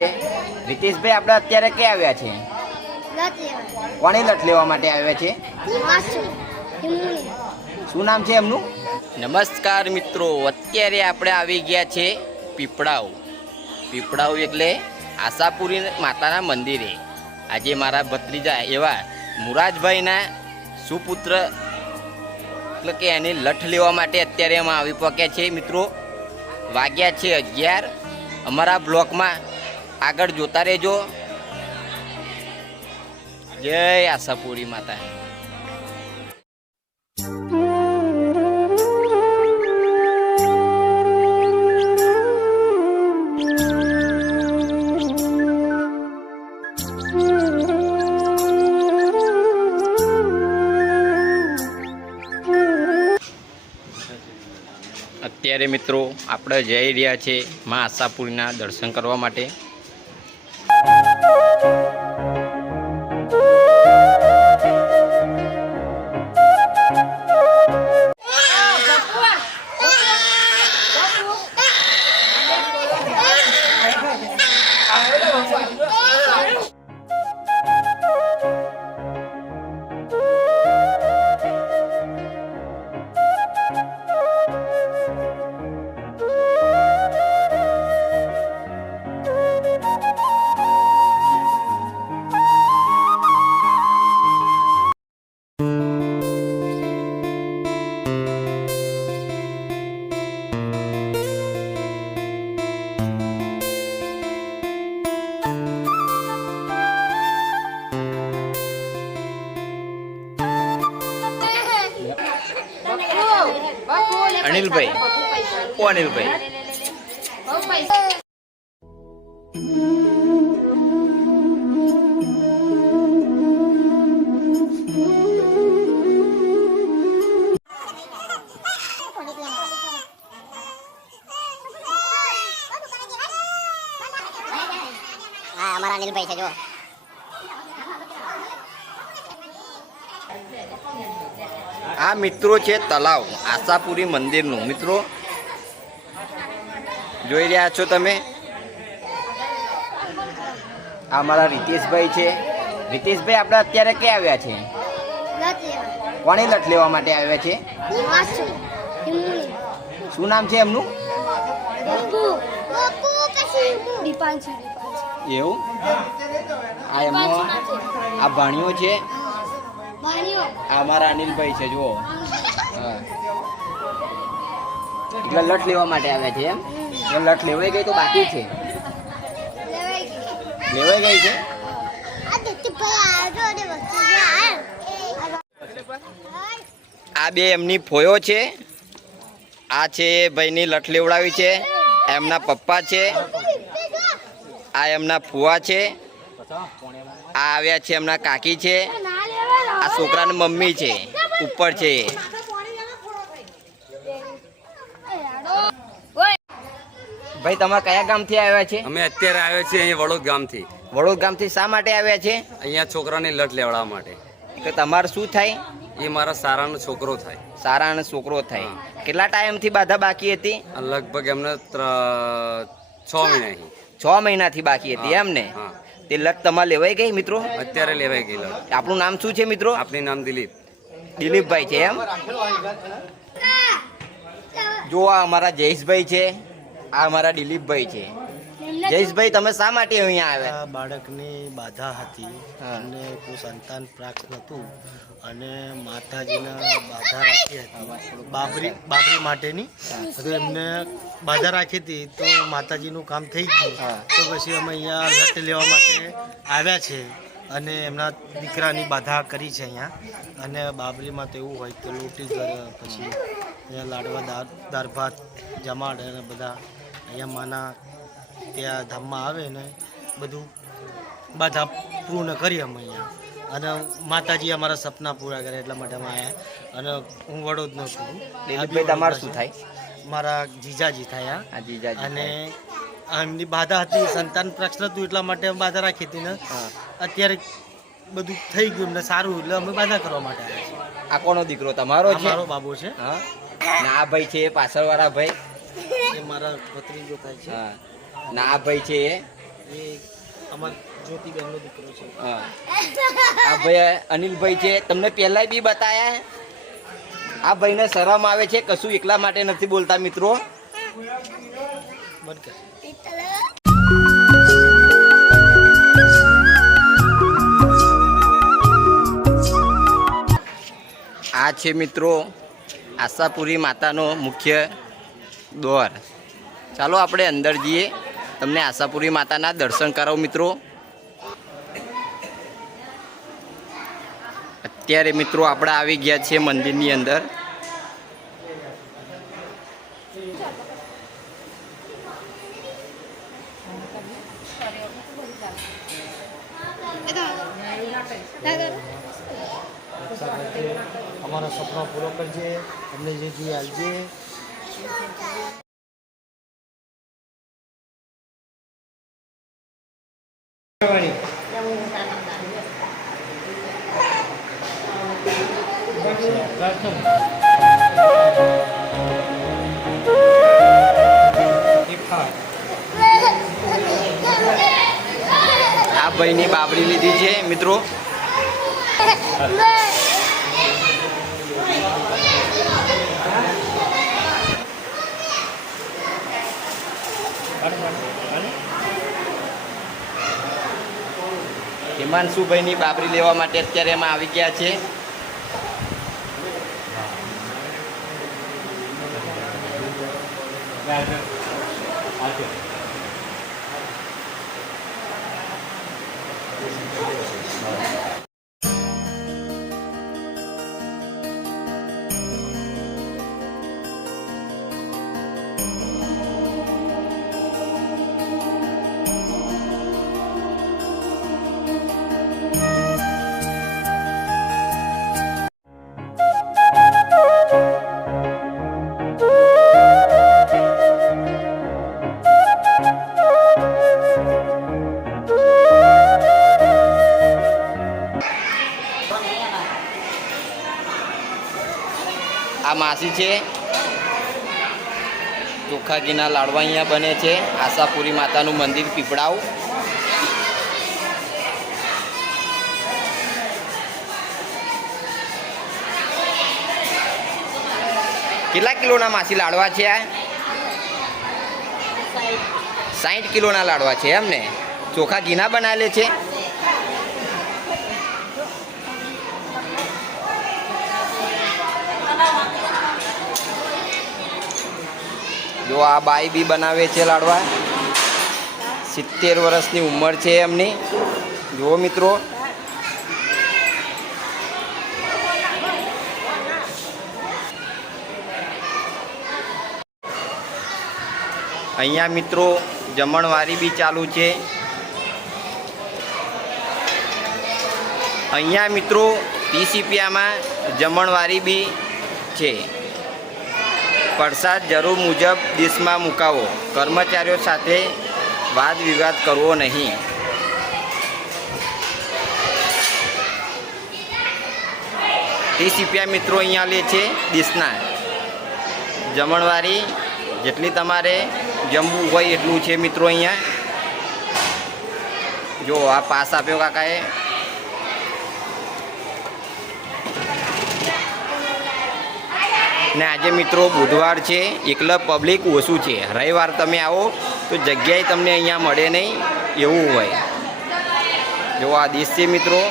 રીતેશભાઈ આપણે અત્યારે ક્યાં આવ્યા છે? કોની લટ લેવા માટે આવ્યા છે? શું નામ છે એમનું? નમસ્કાર મિત્રો, અત્યારે આપણે આવી ગયા છે પીપળાવ એટલે આશાપુરી માતાના મંદિરે. આજે મારા ભત્રીજા એવા મુરાજભાઈના સુપુત્ર એટલે કે એની લઠ લેવા માટે અત્યારે એમાં આવી પહોંચ્યા છે. મિત્રો વાગ્યા છે 11. અમારા બ્લોકમાં આગળ જોતા રહેજો. જય આશાપુરી માતા. અત્યારે મિત્રો આપણે જઈ રહ્યા છે માં આશાપુરીના દર્શન કરવા માટે. અનિલભાઈ અમારા અનિલભાઈ છે. જો આ મિત્રો છે તલાવ આશાપુરી મંદિરનું. મિત્રો જોઈ રહ્યા છો તમે. આ મારા રીતેશભાઈ છે. રીતેશભાઈ આપણે અત્યારે ક્યાં આવ્યા છે? કોની લટ લેવા માટે આવ્યા છે? શું નામ છે એમનું? એવું? આ એમનો આ ભાણિયો છે. આ મારા અનિલભાઈ છે. જુઓ, એટલે લટ લેવા માટે આવ્યા છે એમ? લટ લેવાઈ ગઈ તો બાકી છે? લેવાઈ ગઈ છે. આ બે એમની ફોયો છે. આ છે ભાઈની લટ લેવડાવી છે. એમના પપ્પા છે. આ એમના ફુવા છે. આ આવ્યા છે એમના કાકી છે. આ છોકરાની મમ્મી છે, ઉપર છે. ભાઈ તમારે કયા ગામથી આવ્યા છે? અમે અત્યારે આવ્યા છીએ અહીંયા વડોદ ગામથી. વડોદ ગામથી શા માટે આવ્યા છે? અહીંયા છોકરાની લટ લેવડાવવા માટે. કે તમારે શું થાય? એ મારા સારાનો છોકરો થાય. સારાનો છોકરો થાય. કેટલા ટાઈમથી બાધા બાકી હતી? લગભગ એમને 6 મહિનાથી. 6 મહિનાથી બાકી હતી એમ ને? તે લટ તમારે લેવાઈ ગઈ મિત્રો? અત્યારે લેવાઈ ગઈ લટ. આપણું નામ શું છે મિત્રો? આપનું નામ દિલીપભાઈ છે એમ? જો આ અમારા જયેશભાઈ છે. આ અમારા દિલીપભાઈ છે. જયેશભાઈ તમે શા માટે અહીંયા આવ્યા? બાળકની બાધા હતી અને કોઈ સંતાન પ્રાપ્ત નહોતું અને માતાજીના બાધા રાખી હતી બાબરી માટેની. તો એમને બાધા રાખી હતી તો માતાજીનું કામ થઈ ગયું. તો પછી અમે અહીંયા લટ લેવા માટે આવ્યા છે અને એમના દીકરાની બાધા કરી છે અહીંયા. અને બાબરીમાં તો એવું હોય કે લોટી કરે, પછી અહીંયા લાડવા દાળ ભાત જમાડ અને બધા અહીંયા માના ત્યાં ધામમાં આવે ને બધું બાધા પૂર્ણ કરી અમે અહીંયા. અને માતાજી અમારા સપના પૂરા કરે એટલા માટે અમે આવ્યા. અને હું વડોદનો છું. દિલીપભાઈ તમારે શું થાય? મારા જીજાજી થયા. અને એમની બાધા હતી, સંતાન પ્રશ્ન હતું એટલા માટે અમે બાધા રાખી હતી ને અત્યારે બધું થઈ ગયું એમને સારું એટલે અમે બાધા કરવા માટે આવ્યા છીએ. આ કોનો દીકરો? તમારો છે? મારો બાબુ છે. ના આ ભાઈ છે પાછળ વાળા ભાઈ? એ મારા ભત્રીજો થાય છે. ના આ ભાઈ છે એ અમાર જ્યોતિબેનનો દીકરો છે. હા આ ભાઈ અનિલભાઈ છે, તમને પહેલાંય બી બતાયા. આ ભાઈને શરમ આવે છે, કશું એકલા માટે નથી બોલતા મિત્રો. બંધ કર. આ છે મિત્રો આશાપુરી માતાનો મુખ્ય દ્વાર. ચાલો આપણે અંદર જઈએ, તમને આશાપુરી માતાના દર્શન કરાવો મિત્રો. અત્યારે મિત્રો આપણે આવી ગયા છીએ મંદિરની અંદર. અમારા સપના પૂરો કરજે, અમને જે જોઈએ હાલજે. આ ભાઈની બાબરી લીધી છે મિત્રો. હિમાંશુભાઈની બાબરી લેવા માટે અત્યારે એમાં આવી ગયા છે. આ માસી છે. ચોખ્ખા ઘીના લાડવા અહીંયા બને છે. આશાપુરી માતાનું મંદિર પીપળાવ. કેટલા કિલોના માસી લાડવા છે આ? 60 કિલોના લાડવા છે એમને. ચોખ્ખા ઘીના બનાવેલે છે. જો આ બાઈ બી બનાવે છે લાડવા. 70 વર્ષની ઉંમર છે એમની. જુઓ મિત્રો, અહીંયા મિત્રો જમણવારી બી ચાલુ છે. અહીંયા મિત્રો 30 રૂપિયામાં જમણવારી બી છે. પ્રસાદ જરૂર મુજબ ડીશમાં મુકાવો. કર્મચારીઓ સાથે વાદ વિવાદ કરવો નહીં. ₹30 મિત્રો અહીંયા લે છે ડીશના. જમણવારી જેટલી તમારે જમવું હોય એટલું છે મિત્રો અહીંયા. જો આ પાસ આપ્યો કાકાએ. ને આજે મિત્રો બુધવાર છે, એકલા પબ્લિક ઓછું છે. રવિવાર તમે આવો તો જગ્યાએ તમને અહીંયા મળે નહીં એવું હોય. જો આ ડીશ છે મિત્રો.